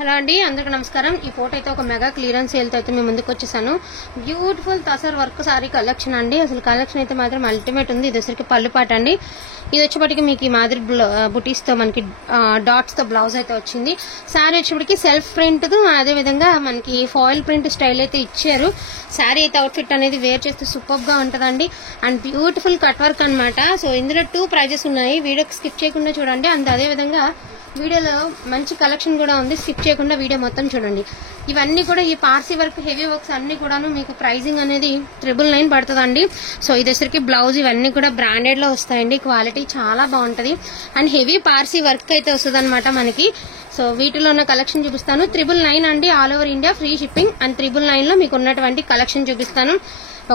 Hello అండి, అందరికీ నమస్కారం. ఈ ఫోటో అయితే ఒక మెగా క్లియరెన్స్ సేల్ అయితే మేము ముందుకు వచ్చేసాను. Beautiful tussar work sorry collection అండి. అసలు కలెక్షన్ అయితే మాత్రం అల్టిమేట్ ఉంది. ఇది వచ్చరికి పళ్ళుపాట అండి. ఇది వచ్చేప్పటికి మీకు ఈ మాదిరి బుటీస్ తో మనకి డాట్స్ తో బ్లౌజ్ అయితే వచ్చింది. శారీ వచ్చేప్పటికి సెల్ఫ్ ప్రింట్, అదే విధంగా మనకి ఫాయిల్ ప్రింట్ స్టైల్ అయితే ఇచ్చారు. శారీ అయితే అవుట్ఫిట్ అనేది వేర్ చేస్తే సూపర్ గా ఉంటదండి. అండ్ బ్యూటిఫుల్ కట్ వర్క్ అనమాట. సో ఇందులో 2 ప్రైజెస్ ఉన్నాయి. వీడియోకి స్కిప్ చేయకుండా చూడండి. అండ్ అదే విధంగా వీడియోలో మంచి కలెక్షన్ కూడా ఉంది. స్కిప్ చేయకుండా వీడియో మొత్తం చూడండి. ఇవన్నీ కూడా ఈ పార్సీ వర్క్ హెవీ వర్క్స్ అన్ని కూడాను మీకు ప్రైజింగ్ అనేది 999 పడుతుందండి. సో ఇది వచ్చరికి బ్లౌజ్ ఇవన్నీ కూడా బ్రాండెడ్ లో వస్తాయండి. క్వాలిటీ చాలా బాగుంటది. అండ్ హెవీ పార్సీ వర్క్ అయితే వస్తుంది అనమాట మనకి. సో వీటిలో ఉన్న కలెక్షన్ చూపిస్తాను. 999 అండి, all over India free shipping. And 999 లో మీకు ఉన్నటువంటి కలెక్షన్ చూపిస్తాను.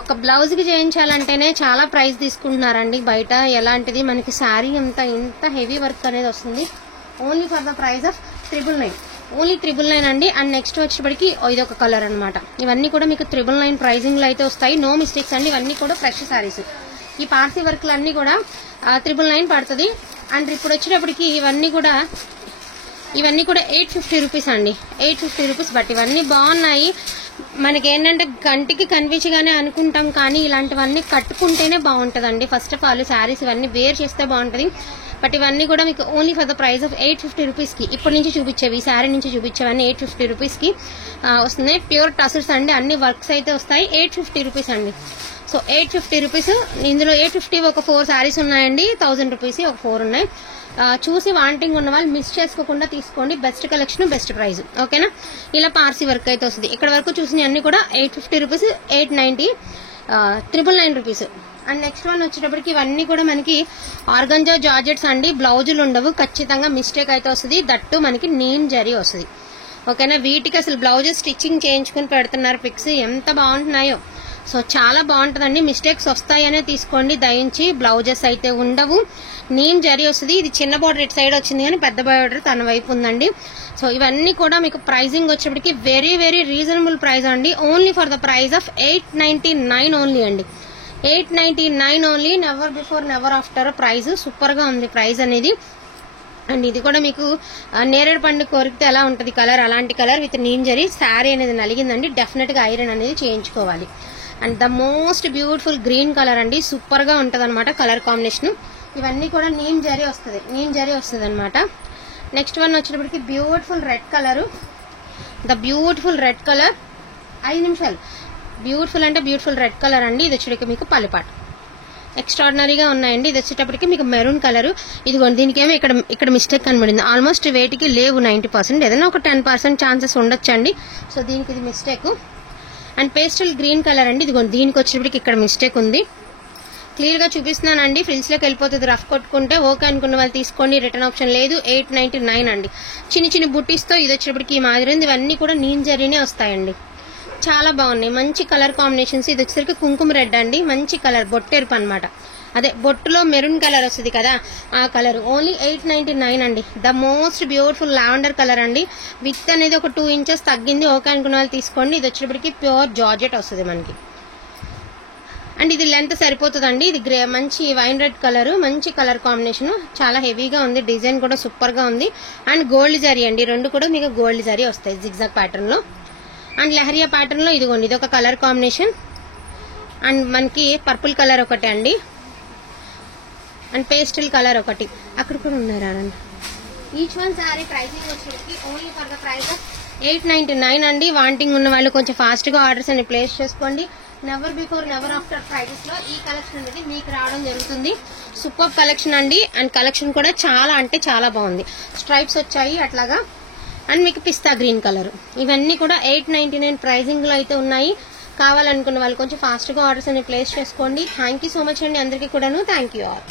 ఒక బ్లౌజ్ కి చేయించాలంటేనే చాలా ప్రైస్ తీసుకుంటున్నారండి బయట. ఎలాంటిది మనకి శారీ అంతా ఇంత హెవీ వర్క్ అనేది వస్తుంది. Only for the price of 999, only 999 అండి. అండ్ నెక్స్ట్ వచ్చేప్పటికి ఇదొక కలర్ అనమాట. ఇవన్నీ కూడా మీకు 999 ప్రైజింగ్ లో అయితే వస్తాయి. నో మిస్టేక్స్ అండి. ఇవన్నీ కూడా ఫ్రెష్ సారీస్. ఈ పార్సీ వర్క్లు అన్ని కూడా 999 పడుతుంది. అండ్ ఇప్పుడు వచ్చేటప్పటికి ఇవన్నీ కూడా 850 రూపీస్ అండి. 850 రూపీస్. బట్ ఇవన్నీ బాగున్నాయి. మనకి ఏంటంటే గంటికి కనిపించగానే అనుకుంటాం, కానీ ఇలాంటివన్నీ కట్టుకుంటేనే బాగుంటదండి. ఫస్ట్ ఆఫ్ ఆల్ శారీస్ ఇవన్నీ వేర్ చేస్తే బాగుంటది. బట్ ఇవన్నీ కూడా మీకు only for the price of 850 rupees కి ఇప్పటి నుంచి చూపించేవి, ఈ శారీ నుంచి చూపించేవన్నీ 850 రూపీస్ కి వస్తున్నాయి. ప్యూర్ టసర్స్ అండి. అన్ని వర్క్స్ అయితే వస్తాయి. 850 రూపీస్ అండి. So 850 rupees. ఇందులో 850 ఒక 4 శారీస్ ఉన్నాయండి. 1000 రూపీస్ ఒక 4 ఉన్నాయి. చూసి వాంటింగ్ ఉన్న వాళ్ళు మిస్ చేసుకోకుండా తీసుకోండి. Best collection, best price. ఓకేనా? ఇలా పార్సీ వర్క్ అయితే వస్తుంది. ఇక్కడ వరకు చూసిన అన్ని కూడా 850 rupees, 890, 999 rupees. And next one వచ్చేటప్పటికి ఇవన్నీ కూడా మనకి ఆర్గంజా జార్జెట్స్ అండి. బ్లౌజులు ఉండవు. ఖచ్చితంగా మిస్టేక్ అయితే వస్తుంది. దట్టు మనకి నీమ్ జరీ వస్తుంది. ఓకేనా? వీటికి అసలు బ్లౌజెస్ స్టిచ్చింగ్ చేయించుకుని పెడుతున్నారు. పిక్స్ ఎంత బాగుంటున్నాయో. సో చాలా బాగుంటుందండి. మిస్టేక్స్ వస్తాయనే తీసుకోండి దయించి. బ్లౌజెస్ అయితే ఉండవు. నీమ్ జరీ వస్తుంది. ఇది చిన్న బార్డర్ ఇటు సైడ్ వచ్చింది, కానీ పెద్ద బార్డర్ తన వైపు ఉందండి. సో ఇవన్నీ కూడా మీకు ప్రైజింగ్ వచ్చేప్పటికి వెరీ వెరీ రీజనబుల్ ప్రైస్ అండి. Only for the price of 899 only అండి. 899 only. Never before never after price. Super గా ఉంది ప్రైస్ అనేది. అండ్ ఇది కూడా మీకు నేరేడు పండు కోరికితే ఎలా ఉంటుంది కలర్, అలాంటి colour with neem zari. Sari అనేది నలిగిందండి. డెఫినెట్ గా ఐరన్ అనేది చేయించుకోవాలి. And the most beautiful green colour అండి. సూపర్ గా ఉంటది అనమాట కలర్ కాంబినేషన్. ఇవన్నీ కూడా నీమ్ జరీ వస్తుంది అనమాట. నెక్స్ట్ వన్ వచ్చేటప్పటికి beautiful red colour. The beautiful red colour. 5 నిమిషాలు. బ్యూటిఫుల్ అంటే బ్యూటిఫుల్ రెడ్ కలర్ అండి. ఇది వచ్చేటప్పటికి మీకు పళ్ళుపాట ఎక్స్ట్రాడినరీగా ఉన్నాయండి. ఇది వచ్చేటప్పటికి మీకు మెరూన్ కలర్. ఇదిగోండి. దీనికేమో ఇక్కడ మిస్టేక్ కనబడింది. ఆల్మోస్ట్ వేటికి లేవు 90%. ఏదైనా ఒక 10% ఛాన్సెస్ ఉండొచ్చండి. సో దీనికి ఇది mistake. And pastel green colour అండి. ఇదిగోండి. దీనికి వచ్చేటప్పటికి ఇక్కడ మిస్టేక్ ఉంది. క్లియర్ గా చూపిస్తున్నానండి. ఫ్రిల్స్ లోకి వెళ్ళిపోతుంది. రఫ్ కొట్టుకుంటే ఓకే అనుకున్న వాళ్ళు తీసుకోండి. రిటర్న్ ఆప్షన్ లేదు. 899 అండి. చిన్న చిన్న బుట్టీస్ తో ఇది వచ్చేటప్పటికి ఈ మాదిరి ఉంది. ఇవన్నీ కూడా నీమ్ జరీనే వస్తాయండి. చాలా బాగున్నాయి. మంచి కలర్ కాంబినేషన్స్. ఇది వచ్చేసరికి కుంకుమ రెడ్ అండి. మంచి కలర్ బొట్టెరుపు అనమాట. అదే బొట్టులో మెరూన్ కలర్ వస్తుంది కదా, ఆ కలర్. ఓన్లీ 899 అండి. The most beautiful lavender colour అండి. విత్ అనేది ఒక 2 ఇంచెస్ తగ్గింది. ఓకే అనుకున్న వాళ్ళు తీసుకోండి. ఇది వచ్చేటప్పటికి ప్యూర్ జార్జెట్ వస్తుంది మనకి. అండ్ ఇది లెంత్ సరిపోతుందండి. ఇది మంచి వైన్ రెడ్ కలర్. మంచి కలర్ కాంబినేషన్. చాలా హెవీగా ఉంది. డిజైన్ కూడా సూపర్ గా ఉంది. అండ్ గోల్డ్ జరీ అండి. రెండు కూడా మీకు గోల్డ్ జరీ వస్తాయి జిగ్జాగ్ ప్యాటర్న్ లో. అండ్ లహరియా ప్యాటర్న్ లో ఇదిగోండి. ఇది ఒక కలర్ కాంబినేషన్. అండ్ మనకి పర్పుల్ కలర్ ఒకటి అండి. అండ్ పేస్టల్ కలర్ ఒకటి. అక్కడ కూడా ఉన్నారా అండి. ఈచ్ వన్ సారీ ప్రైసింగ్ వచ్చేసి only for the price of 899 అండి. వాంటింగ్ ఉన్న వాళ్ళు కొంచెం ఫాస్ట్ గా ఆర్డర్స్ అని ప్లేస్ చేసుకోండి. Never before never after prices లో ఈ కలెక్షన్ అనేది మీకు రావడం జరుగుతుంది. సూపర్ కలెక్షన్ అండి. అండ్ కలెక్షన్ కూడా చాలా అంటే చాలా బాగుంది. స్ట్రైప్స్ వచ్చాయి అట్లాగా. అండ్ మీకు పిస్తా గ్రీన్ కలర్. ఇవన్నీ కూడా 899 ప్రైజింగ్ లో అయితే ఉన్నాయి. కావాలనుకున్న వాళ్ళు కొంచెం ఫాస్ట్ గా ఆర్డర్స్ అని ప్లేస్ చేసుకోండి. థ్యాంక్ యూ సో మచ్ అండి అందరికీ కూడాను. Thank you all.